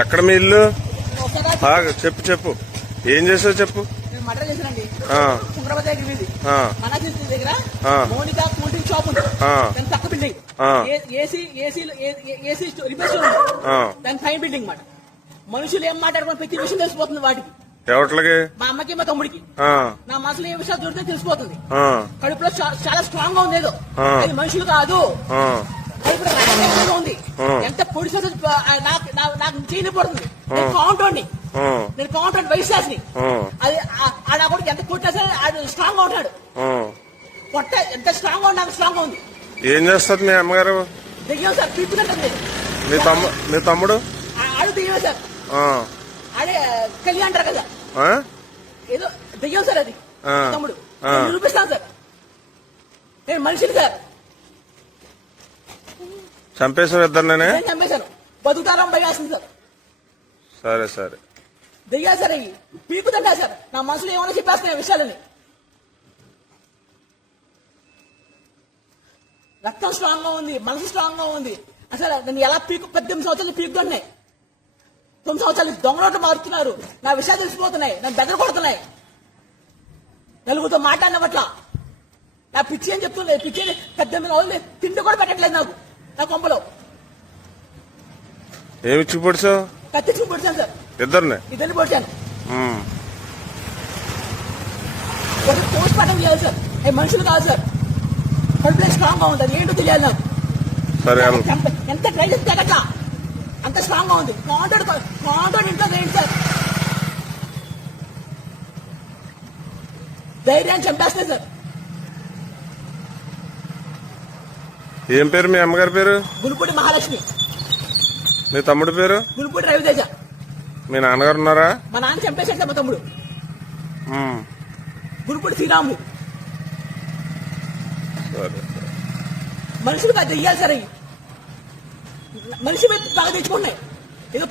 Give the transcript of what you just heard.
ఎక్కడ మీ ఇల్లు? చెప్పు చెప్పు. ఏం చేసావు చెప్పు? మర్డర్ చేశానండి. దగ్గర. మోనికా కూల్ డ్రింక్ షాప్ ఉంది. దాని పక్క building. AC AC AC repair store. దాని పైన బిల్డింగ్ మాట మనుషులు ఏం మాట్లాడుకుని ప్రతి విషయం తెలిసిపోతుంది వాటికి. ఎవట్లకి? మా అమ్మకి మా తమ్ముడికి. నా మనసులో ఏ విషయాలు దొరికితే తెలిసిపోతుంది. కడుపులో చాలా స్ట్రాంగ్గా ఉంది ఏదో. అది మనుషులు కాదు. ఇప్పుడు ఉంది. ఎంత పొడి చేసి నాకు నాకు చేయని పడుతుంది. నేను కౌంటోండి నేను కౌంటర్ వైశాస్ని. అది ఆడ కూడా ఎంత కొట్టా సరే ఆడు స్ట్రాంగ్గా ఉంటాడు. ఆ. పొట్ట ఎంత స్ట్రాంగ్గా నాకు స్ట్రాంగ్ ఉంది. ఏం చేస్తుంది మీ అమ్మగారు? దిగాం సార్ పీపులంటే మీ తమ్ము మీ తమ్ముడు? ఆడు దిగాం సార్. ఆడే కలిగి అంటారు కదా? ఏదో దిగాం సార్ అది. తమ్ముడు. నిరూపిస్తాను సార్. నేను మనిషిని సార్. చంపేసావు ఇద్దరినే నేను చంపేశాను బతుకుతారం భయాసింది సార్. సరే సరే. దిగా సార్ అవి పీకుతుంటా సార్. నా మనసులో ఏమైనా చెప్పేస్తున్నాయి విషయాలని. రక్తం స్ట్రాంగ్గా ఉంది మనసు స్ట్రాంగ్గా ఉంది. అసలు నన్ను ఎలా పీకు పద్దెనిమిది సంవత్సరాలు పీకుతున్నాయి తొమ్మిది సంవత్సరాలు దొంగ నోట్లు మారుతున్నారు. నా విషయాలు తెలిసిపోతున్నాయి. నన్ను దగ్గర కొడుతున్నాయి నలుగురితో మాట్లాడిన పట్ల. నా పిచ్చి అని చెప్తుంది? పిచ్చి పద్దెనిమిది రోజులు తిండి కూడా పెట్టట్లేదు నాకు. నా కొంపలో. ఏమి ఇచ్చి పొడిచావు కత్తించుకుని పొడిచాను సార్. ఇద్దరిని? ఇద్దరిని పొడిచాను. ఉమ్. ఒక పోస్ట్ మార్టం చేయాలి సార్. ఏ మనుషులు కాదు సార్. కడుపులో స్ట్రాంగ్గా ఉంటుంది. ఏంటో తెలియాలి నాకు. సరే. ఎంత- ట్రై చేస్తే అట్లా అంత స్ట్రాంగ్గా ఉంది. కాంటాక్ట్ కాంటాక్ట్ ఇంట్లో ఏంటి సార్. ధైర్యాన్ని చంపేస్తాయి సార్. ఏం పేరు మీ అమ్మగారి పేరు? గురుపూడి మహాలక్ష్మి. మీ తమ్ముడి పేరు? గురుపూడి రవితేజ. మీ నాన్నగారు ఉన్నారా? మా నాన్న చంపేశాడు మా తమ్ముడు. శ్రీరాములు సరే. మనుషులు కాదు దెయ్యాలి సార్. మనిషి మీద బాగా తెచ్చుకున్నాయి. ఏదో